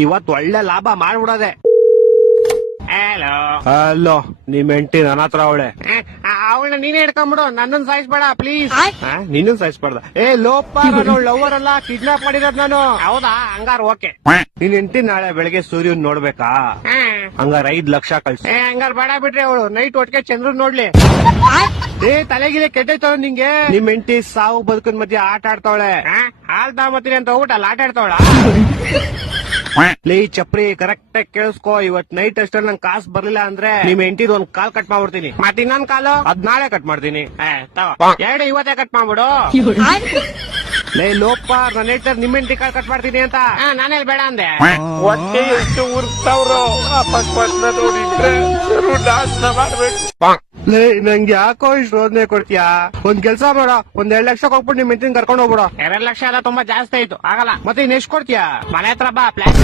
ಇವತ್ ಒಳ್ಳೆ ಲಾಭ ಮಾಡ್ಬಿಡೋದೆ. ಹಲೋ ಅಲ್ಲೋ ನಿಮ್ ಹೆಂಡತಿ ನನ್ನ ಹತ್ರ ಅವಳೆ. ಅವಳನ್ನ ನೀನೇ ಹಿಡ್ಕೊಂಡ್ಬಿಡು, ನನ್ನನ್ ಸಾಯಿಸ್ಬೇಡ ಪ್ಲೀಸ್. ನಿನ್ನ ಸಾಯಿಸ್ಬಾರ್ದ. ಲೋಪ, ನಾನು ಲವರ್ ಅಲ್ಲ, ಕಿಡ್ನಾಪ್ ಮಾಡಿರೋದ್ ನಾನು. ಹೌದಾ, ಹಂಗಾರ ಓಕೆ. ನಿನ್ ಹೆಂಡತಿ ನಾಳೆ ಬೆಳಗ್ಗೆ ಸೂರ್ಯನ್ ನೋಡ್ಬೇಕಾ? ಹಂಗಾರ 5 ಲಕ್ಷ ಕಳ್ಸಿ. ಹಂಗಾರ ಬೇಡ ಬಿಡ್ರಿ, ಅವಳು ನೈಟ್ ಒಟ್ಟಿಗೆ ಚಂದ್ರನ್ ನೋಡ್ಲಿ. ತಲೆಗಿಲೆ ಕೆಟ್ಟೈತವ ನಿಂಗೆ. ನಿಮ್ ಹೆಂಡತಿ ಸಾವು ಬದುಕಿನ ಮಧ್ಯೆ ಆಟ ಆಡ್ತಾವಳೆ. ಹಾಲ್ ತಗೊಂಬತ್ತೀನಿ ಅಂತ ಹೋಗ್ಬಿಟ್ಟು ಆಟ ಆಡ್ತಾವಳ. ಲೇ ಚಪ್ರಿ, ಕರೆಕ್ಟ್ ಆಗಿ ಕೇಳಿಸ್ಕೋ. ಇವತ್ ನೈಟ್ ಅಷ್ಟಲ್ಲಿ ನಂಗೆ ಕಾಸು ಬರ್ಲಿಲ್ಲ ಅಂದ್ರೆ ನಿಮ್ ಹೆಂಡತಿದ್ ಒಂದ್ ಕಾಲ್ ಕಟ್ ಮಾಡ್ಬಿಡ್ತೀನಿ. ಮತ್ ಇನ್ನೊಂದ್ ಕಾಲು ಅದ್ ನಾಳೆ ಕಟ್ ಮಾಡ್ತೀನಿ. ಎರಡು ಇವತ್ತೇ ಕಟ್ ಮಾಡ್ಬಿಡು. ಲೇ ಲೋಪ, ನನ್ನ ಹೇಳ್ತಾರೆ ನಿಮ್ ಹೆಂಡತಿ ಕಾಲ್ ಕಟ್ ಮಾಡ್ತೀನಿ ಅಂತ. ನಾನೇಲ್ ಬೇಡ ಅಂದೆ. ಹೊಟ್ಟೆ ಎಷ್ಟು ಉರ್ತಾವ್ರು ಅಪಸ್ಮಾತ್ನ ನೋಡಿದ್ರೆ ನಾಶನ ಮಾಡ್ಬೇಕು. ಲೇ ನಂಗೆ ಯಾಕೋ ಇಷ್ಟು ರೋದನೆ ಕೊಡ್ತೀಯಾ? ಒಂದ್ ಕೆಲ್ಸ ಮಾಡೋ, ಒಂದ್ 2 ಲಕ್ಷ ಕೊಟ್ಬಿಟ್ಟು ನಿಮ್ ಹೆಂಡತಿನ ಕರ್ಕೊಂಡು ಹೋಗ್ಬಿಡೋ. 2 ಲಕ್ಷ ಎಲ್ಲ ತುಂಬಾ ಜಾಸ್ತಿ ಆಯ್ತು, ಆಗಲ್ಲ. ಮತ್ತೆ ಇನ್ ಎಷ್ಟ್ ಕೊಡ್ತೀಯಾ? ಮನೆ ಹತ್ರ ಬಾ, ಪ್ಲಾನ್